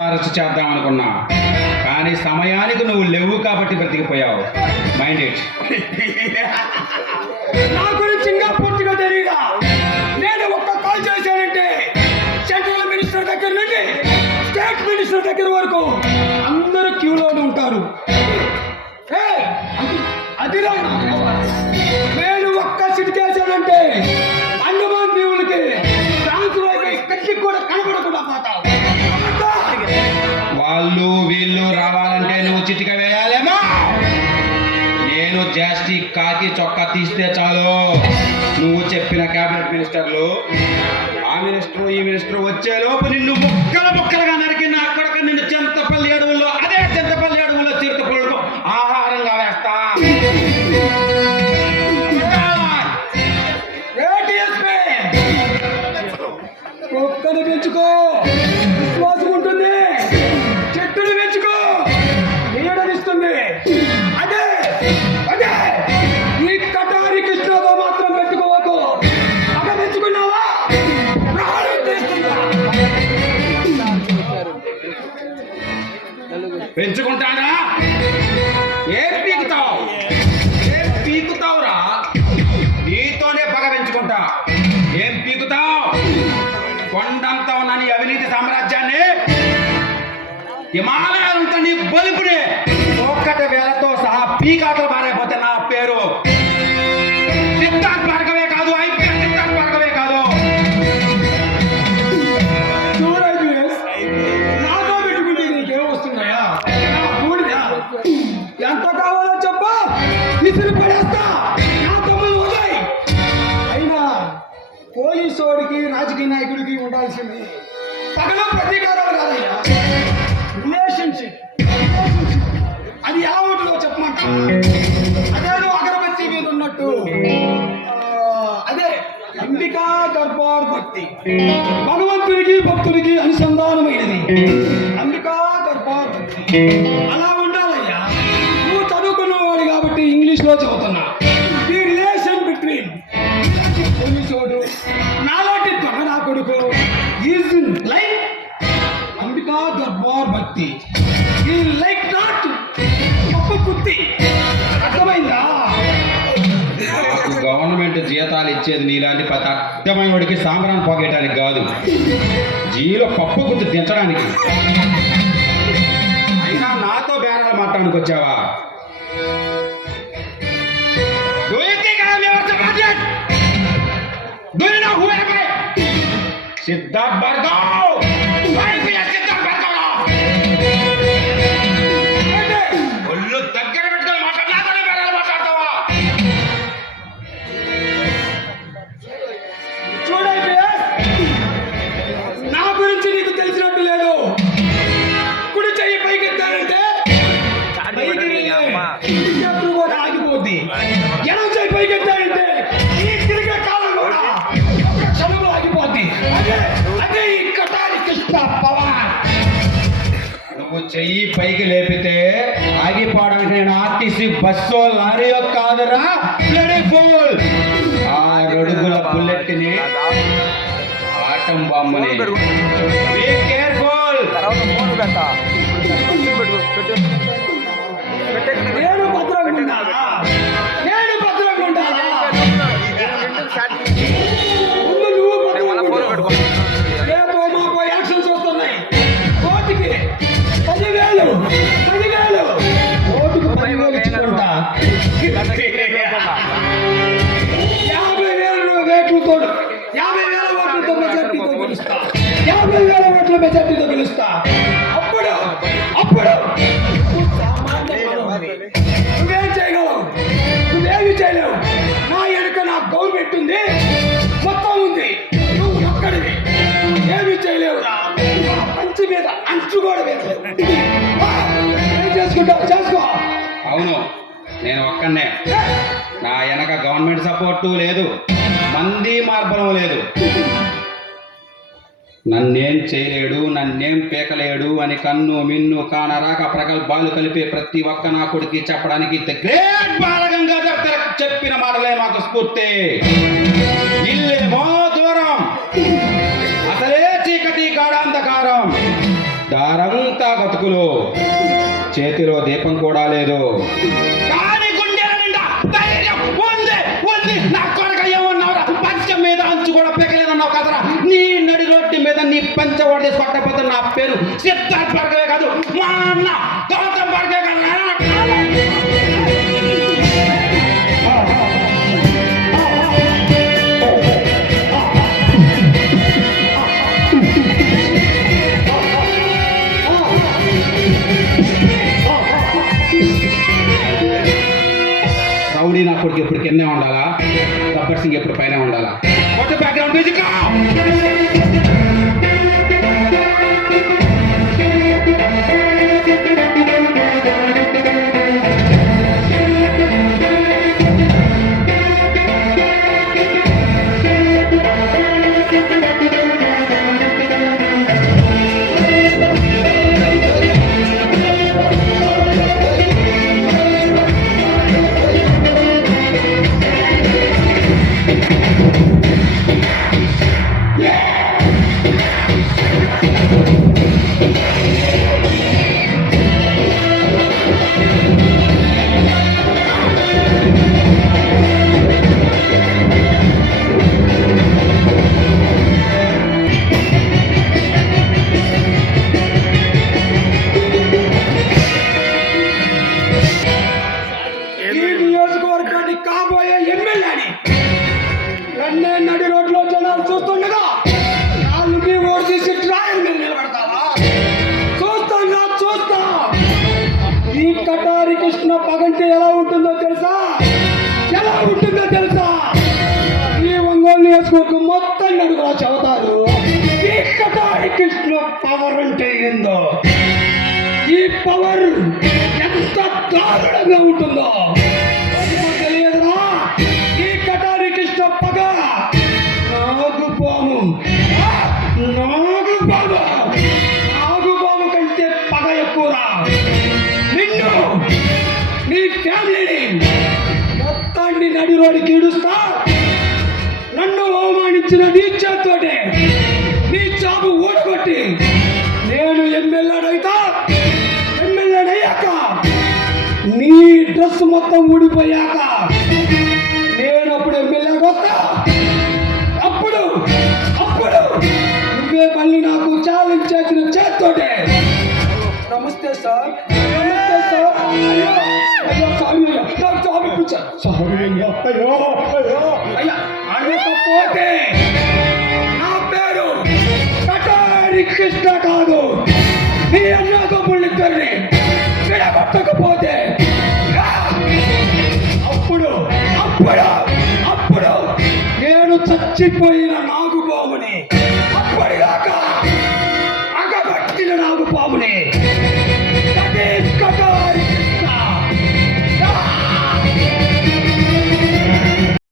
Arrest చేద్దాం అనుకున్నా. కానీ సమయానికి నువ్వు లేవు కాబట్టి బ్రతికిపోయావు. మైండ్ ఇట్ నా గురించి ఇంకా పూర్తిగా తెలియదా నేను ఒక్క కాల్ చేశానంటే సెంట్రల్ మినిస్టర్ దగ్గర నుండి స్టేట్ మినిస్టర్ దగ్గర వరకు అందరూ క్యూలోనే ఉంటారు. వీళ్ళు రావాలంటే నువ్వు చిటిక వేయాలేమో? నేను జాస్టిక్ కాకి చొక్కా తీస్తే చాలు. నువ్వు చెప్పిన కేబినెట్ మినిస్టర్లు ఆ మినిస్టర్ ఈ మినిస్టర్ వచ్చే లోపు నిన్ను ముక్కలు ముక్కలుగా అదే సహా పీకాటలు మారైపోతే నా పేరు సిద్ధార్థ్ భార్గవే కాదు ఐపీఎస్ సిద్ధార్థ్ భార్గవే కాదు నాతో పెట్టుకుంటే నీకేం వస్తున్నాయా ఎంత కావాలో చెప్పా విసిరి పడేస్తా. నా అయినా పోలీసు వాడికి రాజకీయ నాయకుడికి ఉండాల్సింది పగల ప్రతీకారాలు కాదయ్యా. చెప్పమంట అదే అగరబత్తి మీద ఉన్నట్టు. అదే అంబికా దర్బార్ భక్తి. భగవంతునికి భక్తుడికి అనుసంధానమైనది. అంబికా దర్బార్ భక్తి. అలా ఉండాలయ్యా. నువ్వు చదువుకున్నవాడు కాబట్టి ఇంగ్లీష్లో చదువుతున్నా జీతాలు ఇచ్చేది నీలాంటి ప్రతి అర్థమైన వాడికి సాంబ్రాన్ని పోగేయడానికి కాదు. జీలో పప్పు గుర్తు దించడానికి. అయినా నాతో బేరాలు మాట్లాడానికి వచ్చావా? Do you చెయ్యి పైకి లేపితే ఆగిపోవడానికి నేను ఆర్టీసీ బస్సో లారీయో కాదురా బ్లడీ ఫూల్. ఆ రొడుగుల బుల్లెట్ని ఆటం బాంబుని కేర్ఫుల్ ఫోన్ కూడా చేసుకుంటావు చేసుకో అవును నేను ఒక్కనే. నా వెనక గవర్నమెంట్ సపోర్టు లేదు మంది మార్పడం లేదు. నన్నేం చేయలేడు నన్నేం పీకలేడు అని కన్ను మిన్ను కానరాక ప్రగల్భాలు కలిపే ప్రతి ఒక్క నా కొడుకి చెప్పడానికి గ్రేట్ బాలకంగా చెప్పిన మాటలే మాకు స్ఫూర్తి. ఇల్లేమో దూరం. అసలే చీకటి గాఢాంధకారం. దార దారంతా బతుకులు. చేతిలో దీపం కూడా లేదు. మీద అంచు కూడా పెగలేదన్నావు కదరా? నీ నడి రోడ్డు మీద నీ పంచ వాడి నా పేరు. సిద్ధార్థ కాదు మా అన్న రౌడీ నా కొడుకు ఎప్పుడు కిందే ఉండాలా? గబ్బర్ సింగ్ ఎప్పుడు పైన ఉండాలా? బ్యాక్గ్రౌండ్ మ్యూజిక్ కృష్ణ పగంటే ఎలా ఉంటుందో తెలుసా? ఎలా ఉంటుందో తెలుసా? ఈ ఒంగోలు నియోజకవర్గం మొత్తం నడుగులా చెబుతారు కృష్ణ పవర్ అంటే ఏందో? ఈ పవర్ ఎంత దారుణంగా ఉంటుందో? నడి రోడ్డుకి కీడుస్తా. నన్ను అవమానించిన నీ చేత్తోటే నీ చాపు ఊడగొట్టి నేను ఎమ్మెల్యేడైతా ఎమ్మెల్యేడయ్యాక నీ డ్రెస్ మొత్తం ఊడిపోయాక నేను అప్పుడు ఎమ్మెల్యేకి వస్తా అప్పుడు అప్పుడు నువ్వే మళ్ళీ నాకు ఛాలెంజ్ చేసిన చేత్తోటే. నమస్తే సార్. నమస్తే సార్. జాబ్ అయ్యో అయ్యో అయ్యా అనకపోతే నా పేరు కటారి కృష్ణ కాదు. అన్న అన్నదమ్ముళ్ళిద్దరిని విడగొట్టకపోతే అప్పుడు అప్పుడు అప్పుడు నేను చచ్చిపోయిన నా